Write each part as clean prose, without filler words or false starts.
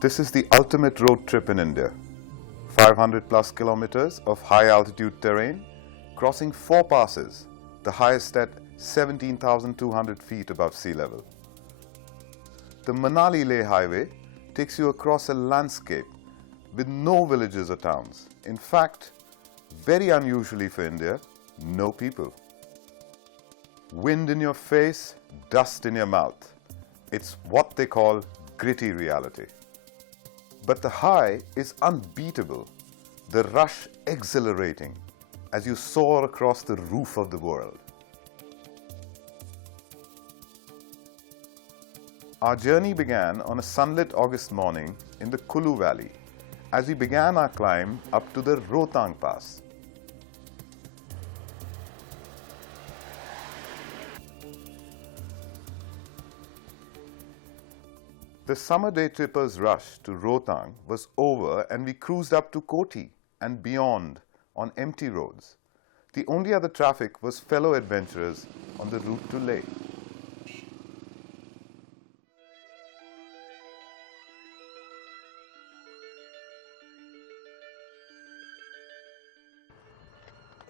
This is the ultimate road trip in India. 500 plus kilometers of high altitude terrain, crossing 4 passes, the highest at 17,200 feet above sea level. The Manali-Leh highway takes you across a landscape with no villages or towns. In fact, very unusually for India, no people. Wind in your face, dust in your mouth. It's what they call gritty reality. But the high is unbeatable, the rush exhilarating as you soar across the roof of the world. Our journey began on a sunlit August morning in the Kulu Valley as we began our climb up to the Rohtang Pass. The summer day trippers' rush to Rohtang was over and we cruised up to Koti and beyond on empty roads. The only other traffic was fellow adventurers on the route to Leh.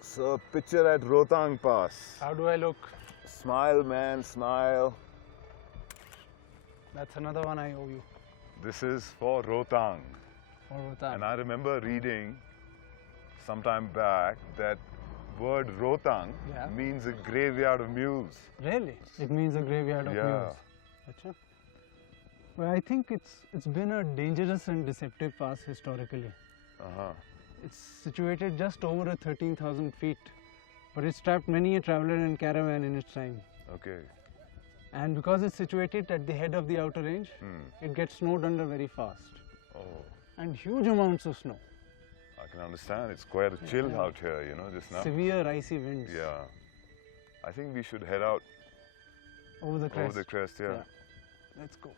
So, picture at Rohtang Pass. How do I look? Smile, man, smile. That's another one I owe you. This is for Rohtang. For Rohtang. And I remember reading sometime back that word Rohtang means a graveyard of mules. Really? It means a graveyard of mules. Achha. Well, I think it's been a dangerous and deceptive pass historically. It's situated just over 13,000 feet, but it's trapped many a traveler and caravan in its time. Okay. And because it's situated at the head of the outer range, it gets snowed under very fast. Oh. And huge amounts of snow. I can understand. It's quite a chill out here, you know, just now. Severe icy winds. Yeah. I think we should head out over the crest. Over the crest, yeah. Let's go.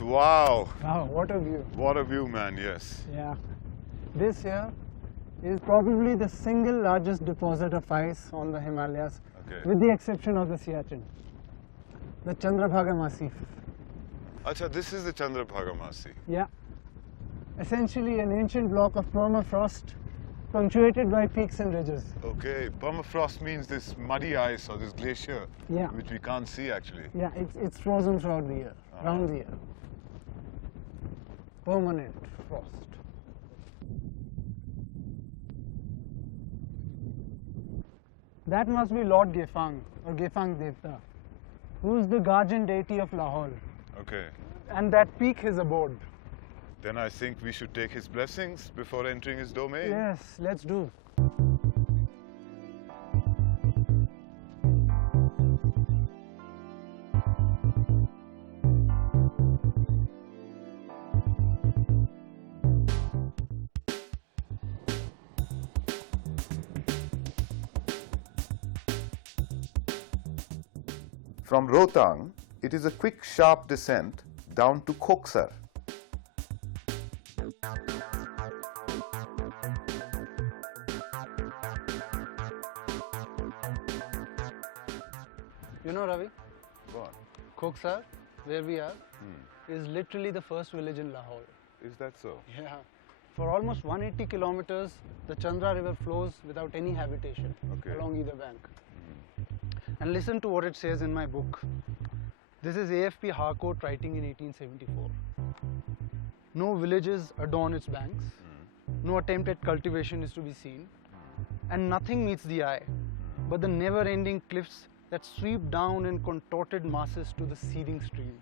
Wow! Wow, what a view. What a view, man, yes. Yeah. This here is probably the single largest deposit of ice on the Himalayas, with the exception of the Siachen. The Chandrabhaga Massif. Acha, this is the Chandrabhaga Massif. Yeah. Essentially an ancient block of permafrost punctuated by peaks and ridges. Okay, permafrost means this muddy ice or this glacier, which we can't see actually. Yeah, it's frozen throughout the year, round the year. Permanent frost. That must be Lord Gefang or Gefang Devta, who is the guardian deity of Lahore. Okay. And that peak his abode. Then I think we should take his blessings before entering his domain. Yes, let's do. From Rohtang, it is a quick, sharp descent down to Koksar. You know, Ravi? What? Koksar, where we are, is literally the first village in Lahore. Is that so? Yeah. For almost 180 kilometers, the Chandra River flows without any habitation along either bank. And listen to what it says in my book. This is AFP Harcourt writing in 1874. No villages adorn its banks, no attempt at cultivation is to be seen, and nothing meets the eye but the never-ending cliffs that sweep down in contorted masses to the seething stream.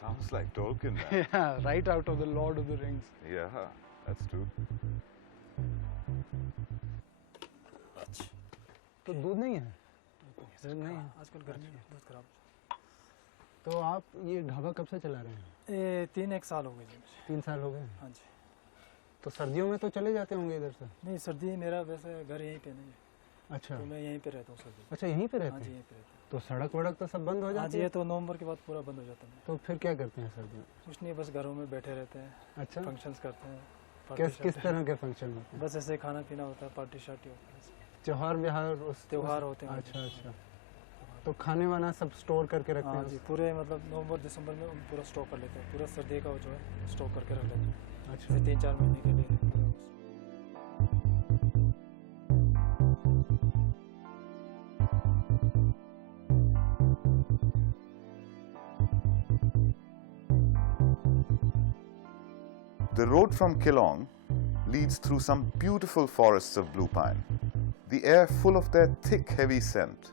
Sounds like Tolkien, man. Yeah, right out of the Lord of the Rings. Yeah, that's true. तो दूध नहीं है? नहीं है, आजकल गर्मी है, दूध खराब। तो आप ये ढाबा कब से चला रहे हैं? 3-1 साल हो गए जी। 3 साल हो गए? हाँ जी। तो सर्दियों में तो चले जाते होंगे इधर से? नहीं, सर्दी मेरा वैसे घर यहीं पे नहीं है। अच्छा, तो मैं यहीं पे रहता हूँ सर दिन। अच्छा यहीं पे हाँ रहते जी, हैं? यहीं पे रहता हूँ। तो सड़क वड़क तो सब बंद हो हाँ जाती जी, है? ये तो नवंबर के बाद पूरा बंद हो जाता है। तो फिर क्या करते हैं सर्दियों में? कुछ नहीं, बस घरों में बैठे रहते हैं, अच्छा, फंक्शंस करते हैं, किस तरह के फंक्शन होते हैं? बस ऐसे खाना पीना होता है, पार्टी शार्टी होता है, त्योहार बिहार त्योहार होते हैं। अच्छा अच्छा, तो खाने वाना सब स्टोर करके रखते हाँ हैं? जी, पूरे मतलब नवंबर दिसंबर में हम पूरा स्टॉक कर लेते हैं, पूरा सर्दी का जो है स्टॉक करके रख लेते हैं। अच्छा, 3-4 महीने के लिए पूरा। The road from Kilong leads through some beautiful forests of blue pine, the air full of their thick, heavy scent.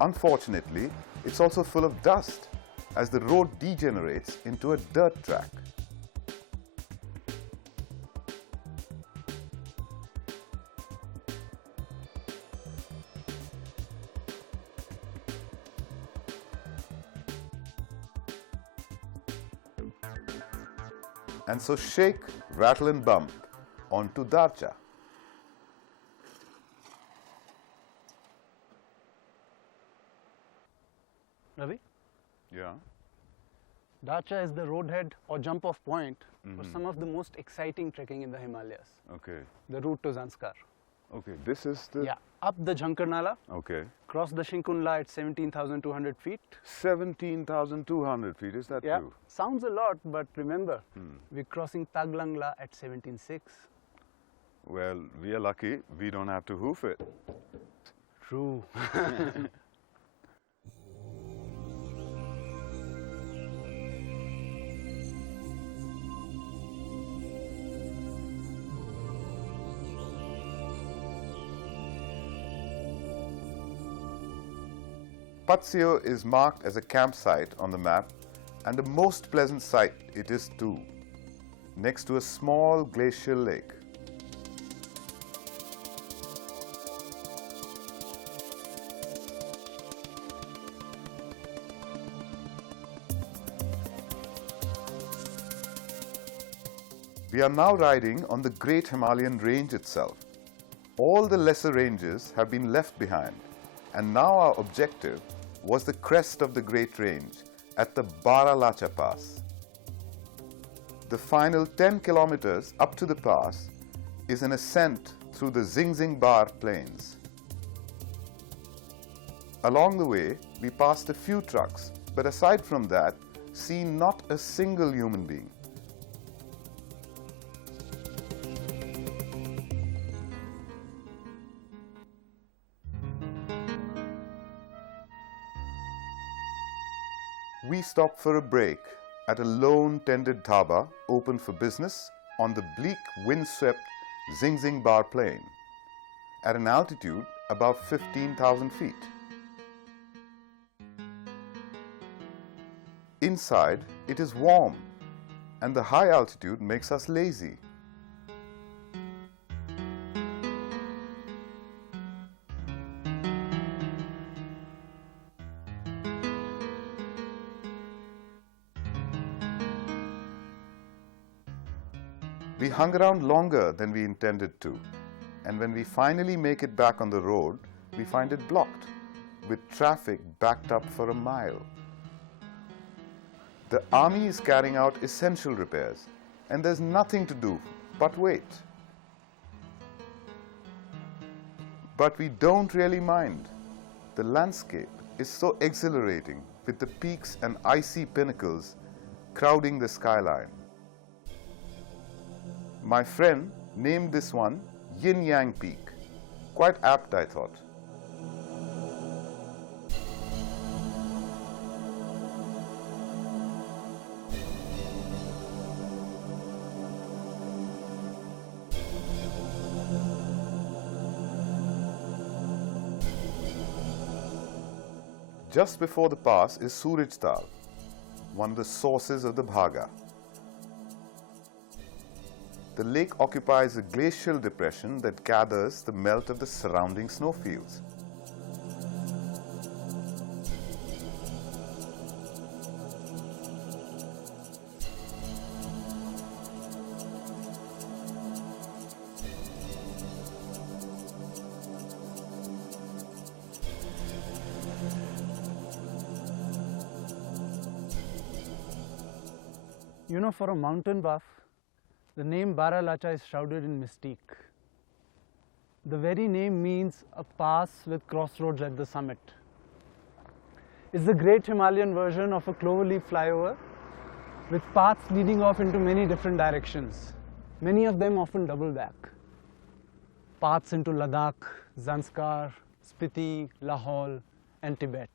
Unfortunately, it's also full of dust as the road degenerates into a dirt track. And so shake, rattle and bump onto Darcha. Ravi? Yeah. Dacha is the roadhead or jump-off point for some of the most exciting trekking in the Himalayas. Okay. The route to Zanskar. Okay. This is the. Yeah, up the Jhankar Nala, Okay. cross the Shinkunla at 17,200 feet. 17,200 feet. Is that Yeah, true? sounds a lot, but remember, we're crossing Taglangla at 17,600. Well, we are lucky. We don't have to hoof it. True. Patsio is marked as a campsite on the map, and a most pleasant sight it is too, next to a small glacial lake. We are now riding on the Great Himalayan range itself. All the lesser ranges have been left behind, and now our objective was the crest of the Great Range at the Baralacha Pass. The final 10 kilometers up to the pass is an ascent through the Zingzingbar plains. Along the way, we passed a few trucks, but aside from that, see not a single human being. We stopped for a break at a lone tended dhaba open for business on the bleak, windswept Zingzingbar plain at an altitude above 15,000 feet. Inside, it is warm, and the high altitude makes us lazy. We hung around longer than we intended to, and when we finally make it back on the road, we find it blocked, with traffic backed up for a mile. The army is carrying out essential repairs, and there's nothing to do but wait. But we don't really mind. The landscape is so exhilarating, with the peaks and icy pinnacles crowding the skyline. My friend named this one Yin Yang Peak. Quite apt, I thought. Just before the pass is Surajtal, one of the sources of the Bhaga. The lake occupies a glacial depression that gathers the melt of the surrounding snowfields. You know, for a mountain buff, the name Baralacha is shrouded in mystique. The very name means a pass with crossroads at the summit. It's the great Himalayan version of a cloverleaf flyover with paths leading off into many different directions, many of them often double back. Paths into Ladakh, Zanskar, Spiti, Lahaul, and Tibet.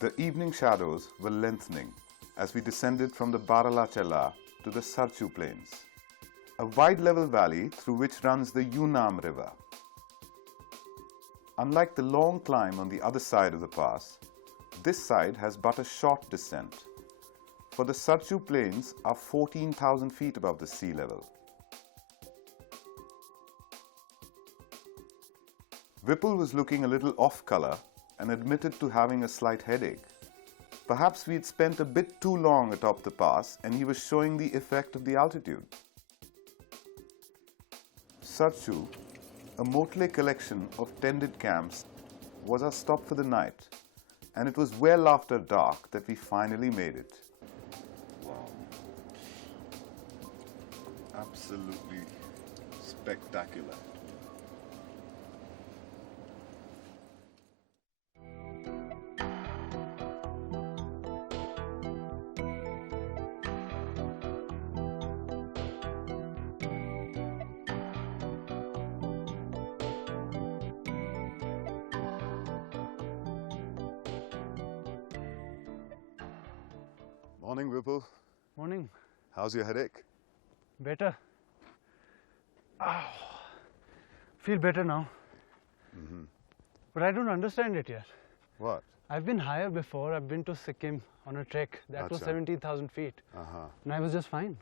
The evening shadows were lengthening as we descended from the Baralachala to the Sarchu plains, a wide level valley through which runs the Yunam river. Unlike the long climb on the other side of the pass, this side has but a short descent, for the Sarchu plains are 14,000 feet above the sea level. Vipul was looking a little off color and admitted to having a slight headache. Perhaps we had spent a bit too long atop the pass and he was showing the effect of the altitude. Sarchu, a motley collection of tended camps, was our stop for the night, and it was well after dark that we finally made it. Wow. Absolutely spectacular. Morning, Vipul. Morning. How's your headache? Better. Feel better now. But I don't understand it yet. What? I've been higher before. I've been to Sikkim on a trek. That was Acha. 17,000 feet. And I was just fine.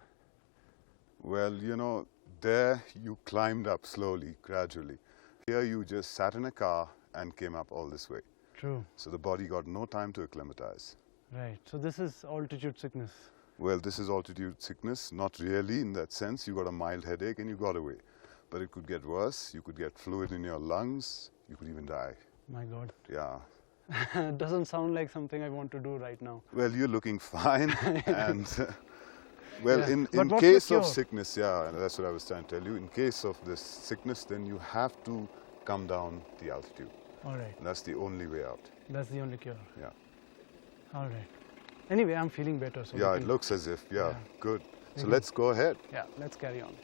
Well, you know, there you climbed up slowly, gradually. Here you just sat in a car and came up all this way. True. So the body got no time to acclimatize. Right. So this is altitude sickness. Well, this is altitude sickness, not really in that sense. You got a mild headache and you got away. But it could get worse. You could get fluid in your lungs. You could even die. My God. Yeah. It doesn't sound like something I want to do right now. Well, you're looking fine. And, well, Yeah. in But what's case the of cure? sickness, yeah, that's what I was trying to tell you. In case of this sickness, then you have to come down the altitude. All right. And that's the only way out. That's the only cure. Yeah. All right. Anyway, I'm feeling better. So Yeah, we it can- looks as if, yeah, Yeah. good. So Mhm. let's go ahead. Yeah, let's carry on.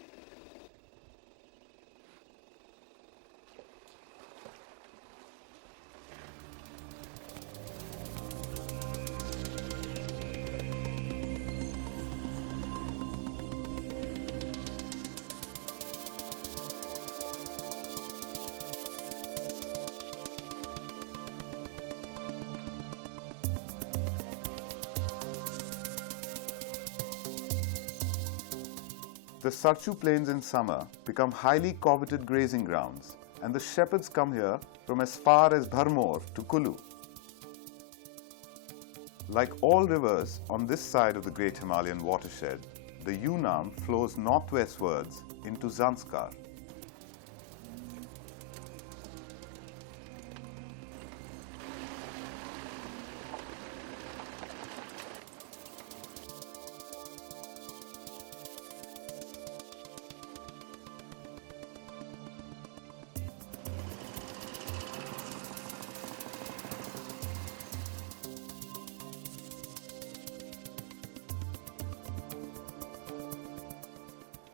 The Sarchu plains in summer become highly coveted grazing grounds, and the shepherds come here from as far as Bharmor to Kulu. Like all rivers on this side of the Great Himalayan watershed, the Yunam flows northwestwards into Zanskar.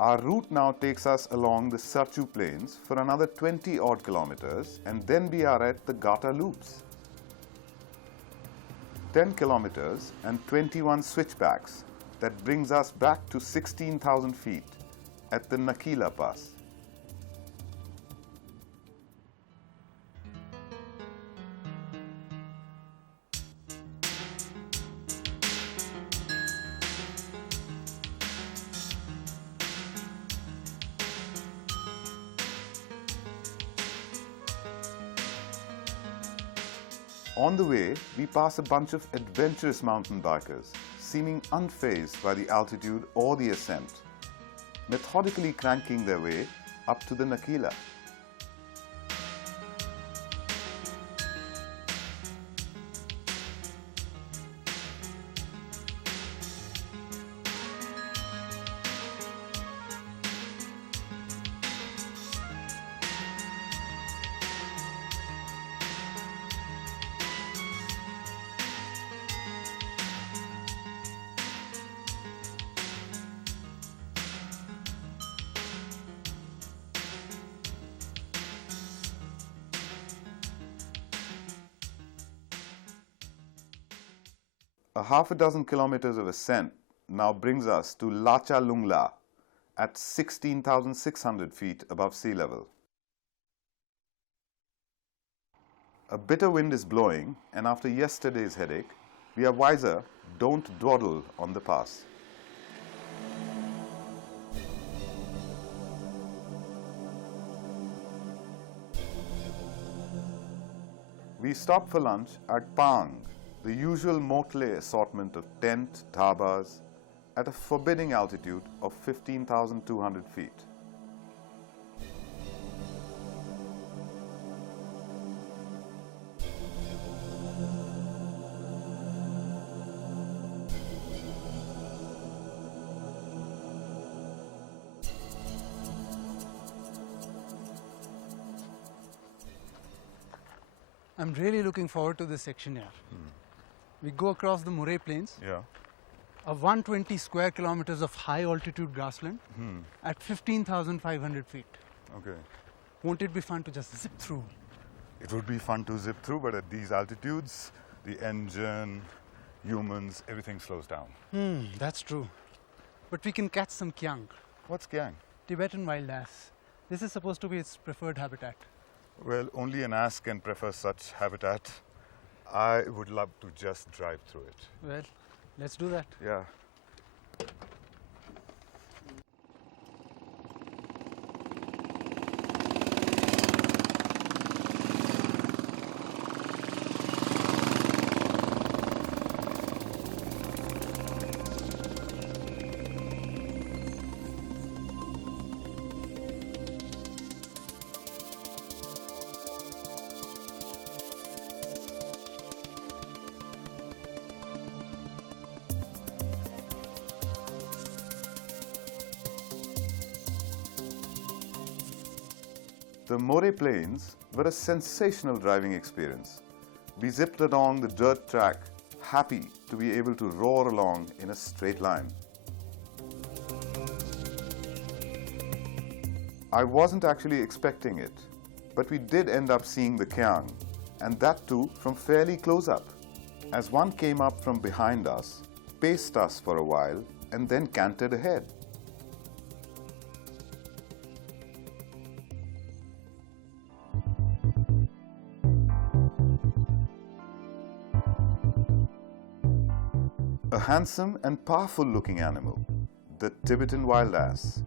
Our route now takes us along the Sarchu Plains for another 20 odd kilometers, and then we are at the Gata Loops. 10 kilometers and 21 switchbacks. That brings us back to 16,000 feet at the Nakila Pass. On the way, we pass a bunch of adventurous mountain bikers, seeming unfazed by the altitude or the ascent, methodically cranking their way up to the Nakila. A half a dozen kilometers of ascent now brings us to Lacha Lungla at 16,600 feet above sea level. A bitter wind is blowing, and after yesterday's headache, we are wiser, don't dawdle on the pass. We stop for lunch at Pang, the usual motley assortment of tent, dhabas, at a forbidding altitude of 15,200 feet. I'm really looking forward to this section here. We go across the Murray Plains, Yeah. a 120 square kilometers of high altitude grassland at 15,500 feet. Okay. Won't it be fun to just zip through? It would be fun to zip through, but at these altitudes, the engine, humans, everything slows down. That's true. But we can catch some kyang, What's Kyang? Tibetan wild ass. This is supposed to be its preferred habitat. Well, only an ass can prefer such habitat. I would love to just drive through it. Well, let's do that. Yeah. The Murray Plains were a sensational driving experience. We zipped along the dirt track, happy to be able to roar along in a straight line. I wasn't actually expecting it, but we did end up seeing the Kyang, and that too from fairly close up, as one came up from behind us, paced us for a while, and then cantered ahead. A handsome and powerful looking animal, the Tibetan wild ass.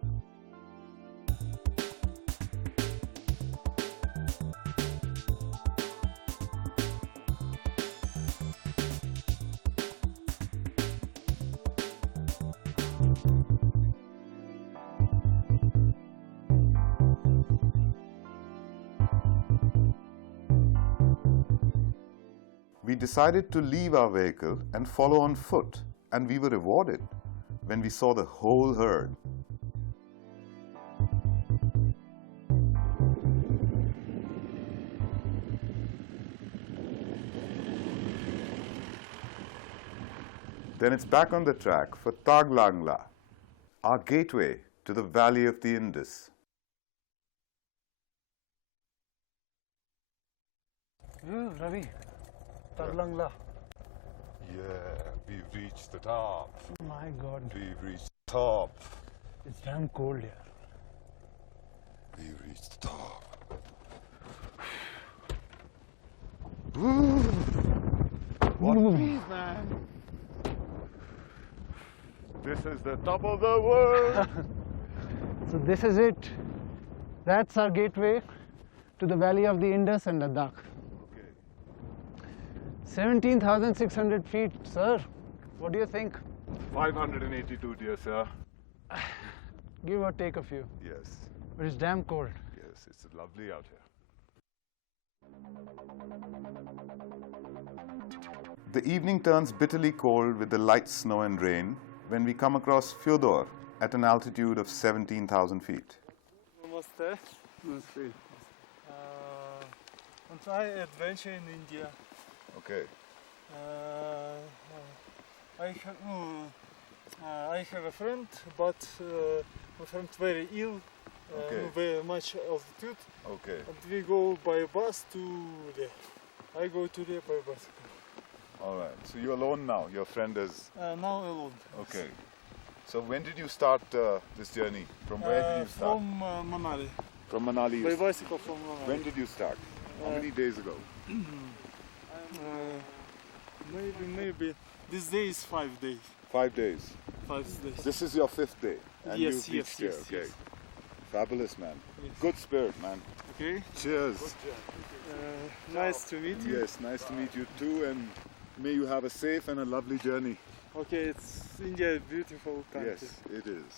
We decided to leave our vehicle and follow on foot, and we were rewarded when we saw the whole herd. Then it's back on the track for Taglangla, our gateway to the valley of the Indus. Ravi, Tarlangla. Yeah, we've reached the top. My God, We've reached the top. it's damn cold here. We've reached the top. What peace, man. This is the top of the world. So this is it. That's our gateway to the valley of the Indus and Ladakh. Okay. 17,600 feet, sir. What do you think? 582, dear sir. Give or take a few. Yes, But it's damn cold. yes, it's lovely out here. The evening turns bitterly cold with the light snow and rain when we come across Fyodor at an altitude of 17,000 feet. Namaste. On my adventure in India, Okay. I have a friend, but my friend very ill, Okay. very much altitude, Okay. and we go by bus to there. I go to there by bus. All right. So you're alone now. Your friend is Now alone. okay. So when did you start this journey? From where did you start? From Manali. From Manali. By bicycle from Manali. When did you start? How many days ago? Maybe this day is 5 days. 5 days. 5 days. This is your 5th day, and Yes, you've reached yes, here. yes, Okay. yes. Fabulous, man. Yes. Good spirit, man. Okay. Cheers. Nice to meet you. Yes, nice to meet you too, and may you have a safe and a lovely journey. Okay, it's India, beautiful country. Yes, it is.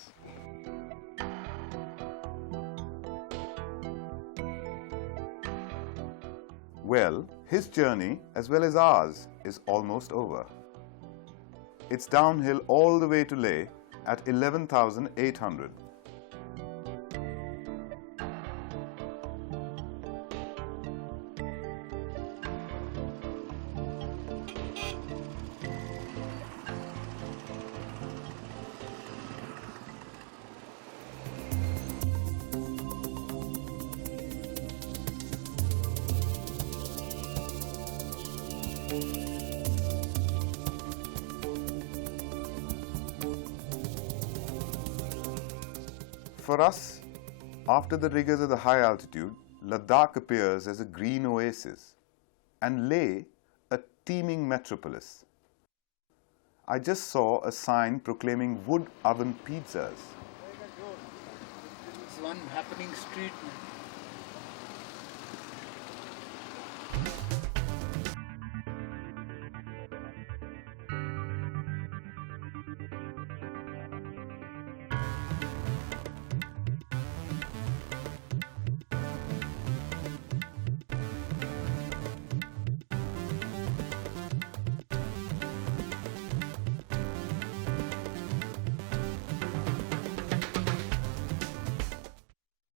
Well, his journey, as well as ours, is almost over. It's downhill all the way to Leh at 11,800. For us, after the rigors of the high altitude, Ladakh appears as a green oasis and Leh a teeming metropolis. I just saw a sign proclaiming wood oven pizzas. It's one happening street.